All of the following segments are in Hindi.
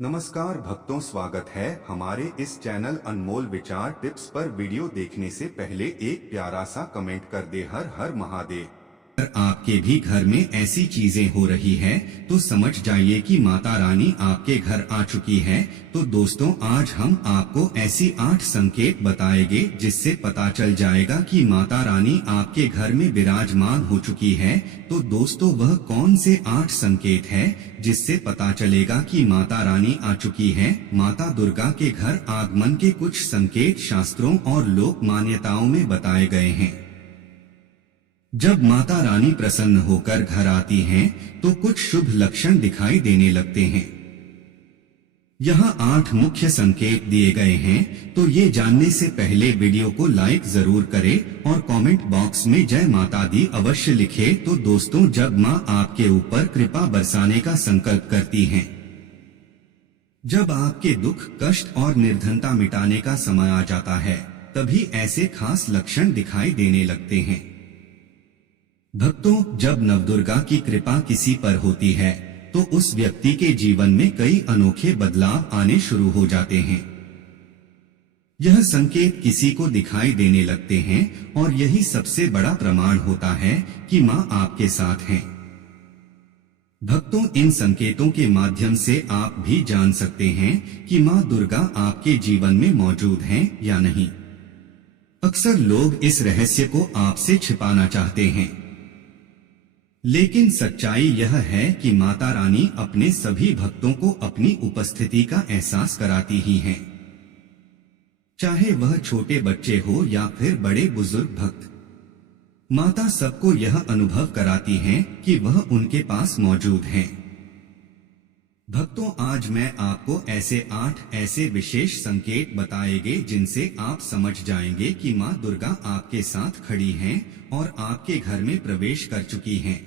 नमस्कार भक्तों, स्वागत है हमारे इस चैनल अनमोल विचार टिप्स पर। वीडियो देखने से पहले एक प्यारा सा कमेंट कर दे। हर हर महादेव। अगर आपके भी घर में ऐसी चीजें हो रही है तो समझ जाइए कि माता रानी आपके घर आ चुकी है। तो दोस्तों, आज हम आपको ऐसी 8 संकेत बताएंगे जिससे पता चल जाएगा कि माता रानी आपके घर में विराजमान हो चुकी है। तो दोस्तों, वह कौन से 8 संकेत है जिससे पता चलेगा कि माता रानी आ चुकी है? माता दुर्गा के घर आगमन के कुछ संकेत शास्त्रों और लोक मान्यताओं में बताए गए हैं। जब माता रानी प्रसन्न होकर घर आती हैं, तो कुछ शुभ लक्षण दिखाई देने लगते हैं। यहाँ 8 मुख्य संकेत दिए गए हैं। तो ये जानने से पहले वीडियो को लाइक जरूर करें और कमेंट बॉक्स में जय माता दी अवश्य लिखें। तो दोस्तों, जब माँ आपके ऊपर कृपा बरसाने का संकल्प करती हैं, जब आपके दुख, कष्ट और निर्धनता मिटाने का समय आ जाता है, तभी ऐसे खास लक्षण दिखाई देने लगते हैं। भक्तों, जब नवदुर्गा की कृपा किसी पर होती है तो उस व्यक्ति के जीवन में कई अनोखे बदलाव आने शुरू हो जाते हैं। यह संकेत किसी को दिखाई देने लगते हैं और यही सबसे बड़ा प्रमाण होता है कि माँ आपके साथ हैं। भक्तों, इन संकेतों के माध्यम से आप भी जान सकते हैं कि माँ दुर्गा आपके जीवन में मौजूद हैं या नहीं। अक्सर लोग इस रहस्य को आपसे छिपाना चाहते हैं, लेकिन सच्चाई यह है कि माता रानी अपने सभी भक्तों को अपनी उपस्थिति का एहसास कराती ही हैं। चाहे वह छोटे बच्चे हो या फिर बड़े बुजुर्ग भक्त, माता सबको यह अनुभव कराती हैं कि वह उनके पास मौजूद हैं। भक्तों, आज मैं आपको ऐसे 8 ऐसे विशेष संकेत बताएंगे जिनसे आप समझ जाएंगे कि माँ दुर्गा आपके साथ खड़ी हैं और आपके घर में प्रवेश कर चुकी हैं।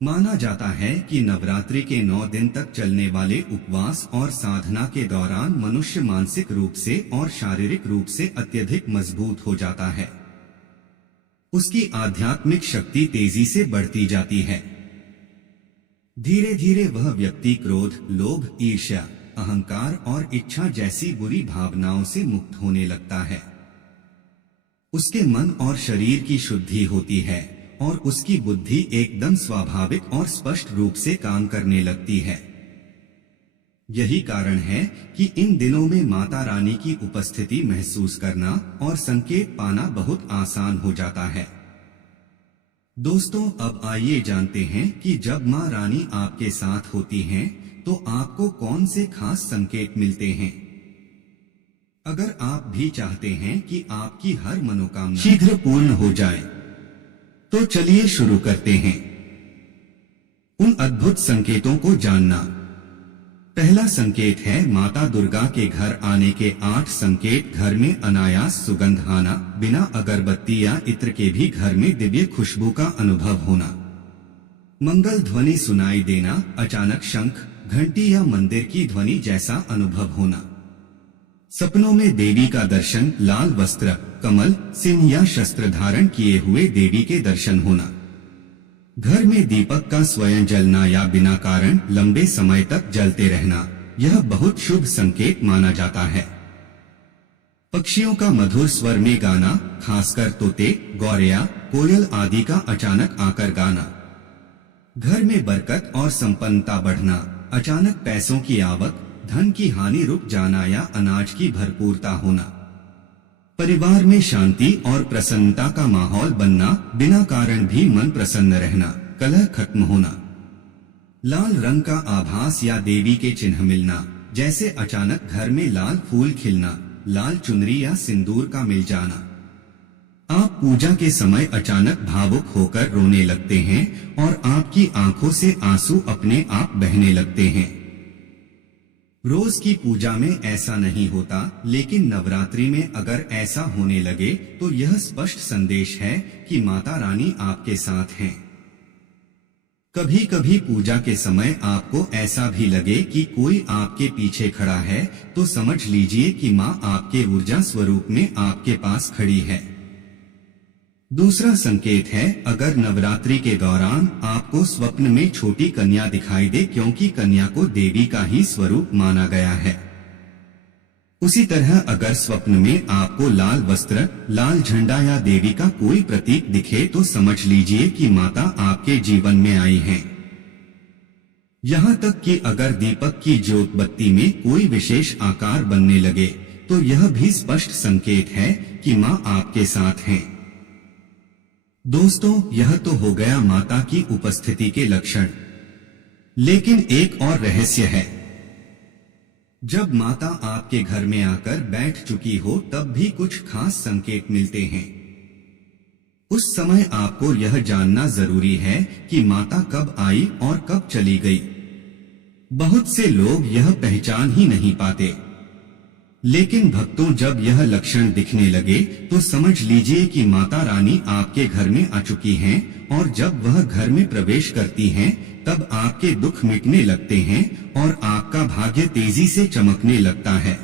माना जाता है कि नवरात्रि के 9 दिन तक चलने वाले उपवास और साधना के दौरान मनुष्य मानसिक रूप से और शारीरिक रूप से अत्यधिक मजबूत हो जाता है। उसकी आध्यात्मिक शक्ति तेजी से बढ़ती जाती है। धीरे धीरे वह व्यक्ति क्रोध, लोभ, ईर्ष्या, अहंकार और इच्छा जैसी बुरी भावनाओं से मुक्त होने लगता है। उसके मन और शरीर की शुद्धि होती है और उसकी बुद्धि एकदम स्वाभाविक और स्पष्ट रूप से काम करने लगती है। यही कारण है कि इन दिनों में माता रानी की उपस्थिति महसूस करना और संकेत पाना बहुत आसान हो जाता है। दोस्तों, अब आइए जानते हैं कि जब माँ रानी आपके साथ होती हैं, तो आपको कौन से खास संकेत मिलते हैं। अगर आप भी चाहते हैं कि आपकी हर मनोकामना शीघ्र पूर्ण हो जाए, तो चलिए शुरू करते हैं उन अद्भुत संकेतों को जानना। पहला संकेत है माता दुर्गा के घर आने के 8 संकेत। घर में अनायास सुगंध आना, बिना अगरबत्ती या इत्र के भी घर में दिव्य खुशबू का अनुभव होना, मंगल ध्वनि सुनाई देना, अचानक शंख, घंटी या मंदिर की ध्वनि जैसा अनुभव होना, सपनों में देवी का दर्शन, लाल वस्त्र, कमल, सिंह या शस्त्र धारण किए हुए देवी के दर्शन होना, घर में दीपक का स्वयं जलना या बिना कारण लंबे समय तक जलते रहना, यह बहुत शुभ संकेत माना जाता है। पक्षियों का मधुर स्वर में गाना, खासकर तोते, गौरैया, कोयल आदि का अचानक आकर गाना, घर में बरकत और संपन्नता बढ़ना, अचानक पैसों की आवक, धन की हानि रुक जाना या अनाज की भरपूरता होना, परिवार में शांति और प्रसन्नता का माहौल बनना, बिना कारण भी मन प्रसन्न रहना, कलह खत्म होना, लाल रंग का आभास या देवी के चिन्ह मिलना, जैसे अचानक घर में लाल फूल खिलना, लाल चुनरी या सिंदूर का मिल जाना, आप पूजा के समय अचानक भावुक होकर रोने लगते हैं और आपकी आंखों से आंसू अपने आप बहने लगते हैं। रोज की पूजा में ऐसा नहीं होता, लेकिन नवरात्रि में अगर ऐसा होने लगे तो यह स्पष्ट संदेश है कि माता रानी आपके साथ हैं। कभी कभी पूजा के समय आपको ऐसा भी लगे कि कोई आपके पीछे खड़ा है, तो समझ लीजिए कि माँ आपके ऊर्जा स्वरूप में आपके पास खड़ी है। दूसरा संकेत है, अगर नवरात्रि के दौरान आपको स्वप्न में छोटी कन्या दिखाई दे, क्योंकि कन्या को देवी का ही स्वरूप माना गया है। उसी तरह अगर स्वप्न में आपको लाल वस्त्र, लाल झंडा या देवी का कोई प्रतीक दिखे तो समझ लीजिए कि माता आपके जीवन में आई हैं। यहाँ तक कि अगर दीपक की ज्योत बत्ती में कोई विशेष आकार बनने लगे तो यह भी स्पष्ट संकेत है कि माँ आपके साथ हैं। दोस्तों, यह तो हो गया माता की उपस्थिति के लक्षण, लेकिन एक और रहस्य है। जब माता आपके घर में आकर बैठ चुकी हो तब भी कुछ खास संकेत मिलते हैं। उस समय आपको यह जानना जरूरी है कि माता कब आई और कब चली गई। बहुत से लोग यह पहचान ही नहीं पाते, लेकिन भक्तों, जब यह लक्षण दिखने लगे तो समझ लीजिए कि माता रानी आपके घर में आ चुकी हैं, और जब वह घर में प्रवेश करती हैं तब आपके दुख मिटने लगते हैं और आपका भाग्य तेजी से चमकने लगता है।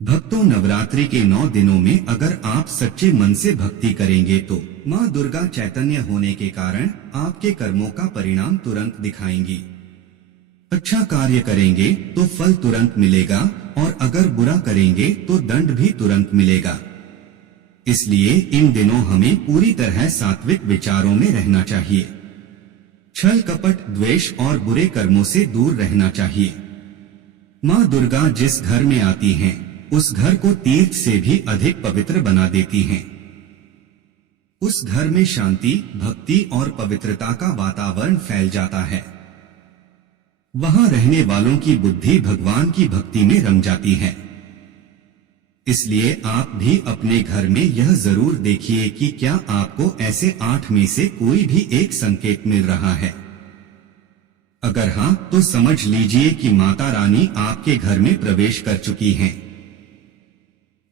भक्तों, नवरात्रि के 9 दिनों में अगर आप सच्चे मन से भक्ति करेंगे तो माँ दुर्गा चैतन्य होने के कारण आपके कर्मों का परिणाम तुरंत दिखाएंगी। अच्छा कार्य करेंगे तो फल तुरंत मिलेगा, और अगर बुरा करेंगे तो दंड भी तुरंत मिलेगा। इसलिए इन दिनों हमें पूरी तरह सात्विक विचारों में रहना चाहिए। छल कपट, द्वेष और बुरे कर्मों से दूर रहना चाहिए। माँ दुर्गा जिस घर में आती हैं, उस घर को तीर्थ से भी अधिक पवित्र बना देती हैं। उस घर में शांति, भक्ति और पवित्रता का वातावरण फैल जाता है। वहां रहने वालों की बुद्धि भगवान की भक्ति में रंग जाती है। इसलिए आप भी अपने घर में यह जरूर देखिए कि क्या आपको ऐसे 8 में से कोई भी एक संकेत मिल रहा है। अगर हाँ, तो समझ लीजिए कि माता रानी आपके घर में प्रवेश कर चुकी हैं।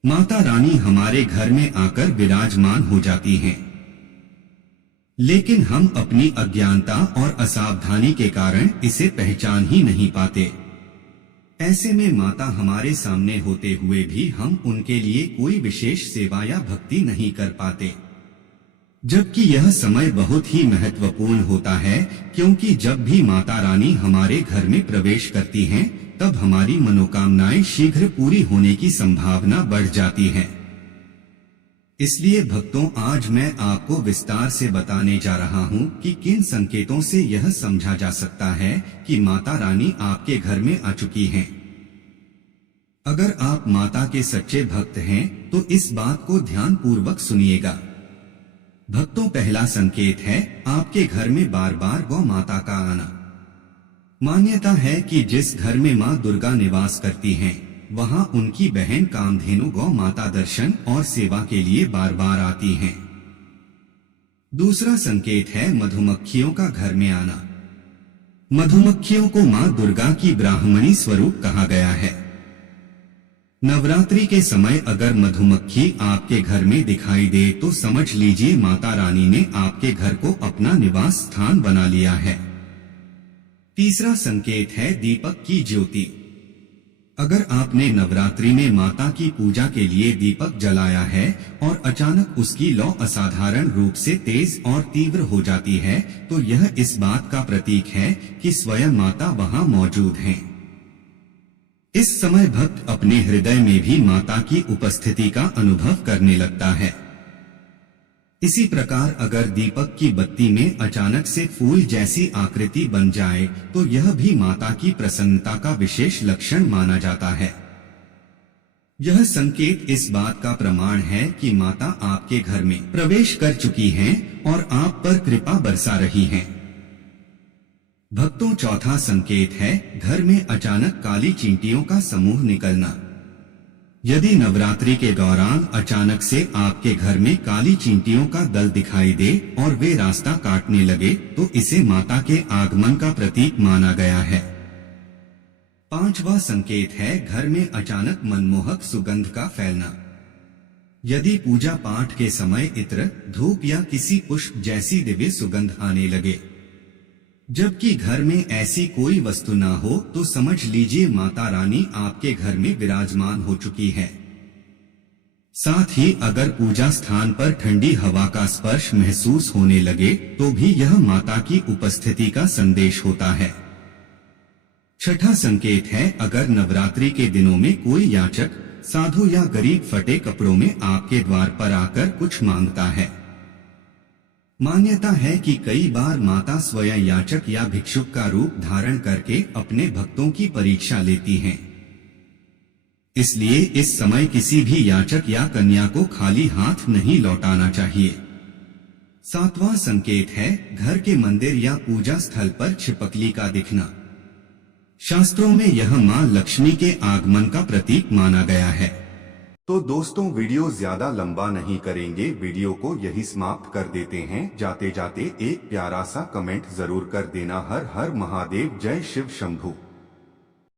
माता रानी हमारे घर में आकर विराजमान हो जाती हैं, लेकिन हम अपनी अज्ञानता और असावधानी के कारण इसे पहचान ही नहीं पाते। ऐसे में माता हमारे सामने होते हुए भी हम उनके लिए कोई विशेष सेवा या भक्ति नहीं कर पाते, जबकि यह समय बहुत ही महत्वपूर्ण होता है, क्योंकि जब भी माता रानी हमारे घर में प्रवेश करती हैं, तब हमारी मनोकामनाएं शीघ्र पूरी होने की संभावना बढ़ जाती है। इसलिए भक्तों, आज मैं आपको विस्तार से बताने जा रहा हूँ कि किन संकेतों से यह समझा जा सकता है कि माता रानी आपके घर में आ चुकी हैं। अगर आप माता के सच्चे भक्त हैं तो इस बात को ध्यान पूर्वक सुनिएगा। भक्तों, पहला संकेत है आपके घर में बार बार गौ माता का आना। मान्यता है कि जिस घर में माँ दुर्गा निवास करती हैं, वहाँ उनकी बहन कामधेनु गौ माता दर्शन और सेवा के लिए बार बार आती हैं। दूसरा संकेत है मधुमक्खियों का घर में आना। मधुमक्खियों को माँ दुर्गा की ब्राह्मणी स्वरूप कहा गया है। नवरात्रि के समय अगर मधुमक्खी आपके घर में दिखाई दे तो समझ लीजिए माता रानी ने आपके घर को अपना निवास स्थान बना लिया है। तीसरा संकेत है दीपक की ज्योति। अगर आपने नवरात्रि में माता की पूजा के लिए दीपक जलाया है और अचानक उसकी लौ असाधारण रूप से तेज और तीव्र हो जाती है, तो यह इस बात का प्रतीक है कि स्वयं माता वहां मौजूद हैं। इस समय भक्त अपने हृदय में भी माता की उपस्थिति का अनुभव करने लगता है। इसी प्रकार अगर दीपक की बत्ती में अचानक से फूल जैसी आकृति बन जाए तो यह भी माता की प्रसन्नता का विशेष लक्षण माना जाता है। यह संकेत इस बात का प्रमाण है कि माता आपके घर में प्रवेश कर चुकी हैं और आप पर कृपा बरसा रही हैं। भक्तों, चौथा संकेत है घर में अचानक काली चींटियों का समूह निकलना। यदि नवरात्रि के दौरान अचानक से आपके घर में काली चींटियों का दल दिखाई दे और वे रास्ता काटने लगे तो इसे माता के आगमन का प्रतीक माना गया है। पांचवा संकेत है घर में अचानक मनमोहक सुगंध का फैलना। यदि पूजा पाठ के समय इत्र, धूप या किसी पुष्प जैसी दिव्य सुगंध आने लगे, जबकि घर में ऐसी कोई वस्तु ना हो, तो समझ लीजिए माता रानी आपके घर में विराजमान हो चुकी है। साथ ही अगर पूजा स्थान पर ठंडी हवा का स्पर्श महसूस होने लगे तो भी यह माता की उपस्थिति का संदेश होता है। छठा संकेत है, अगर नवरात्रि के दिनों में कोई याचक, साधु या गरीब फटे कपड़ों में आपके द्वार पर आकर कुछ मांगता है। मान्यता है कि कई बार माता स्वयं याचक या भिक्षुक का रूप धारण करके अपने भक्तों की परीक्षा लेती हैं। इसलिए इस समय किसी भी याचक या कन्या को खाली हाथ नहीं लौटाना चाहिए। सातवां संकेत है, घर के मंदिर या पूजा स्थल पर छिपकली का दिखना। शास्त्रों में यह मां लक्ष्मी के आगमन का प्रतीक माना गया है। तो दोस्तों, वीडियो ज्यादा लंबा नहीं करेंगे, वीडियो को यही समाप्त कर देते हैं। जाते जाते एक प्यारा सा कमेंट जरूर कर देना। हर हर महादेव, जय शिव शंभू।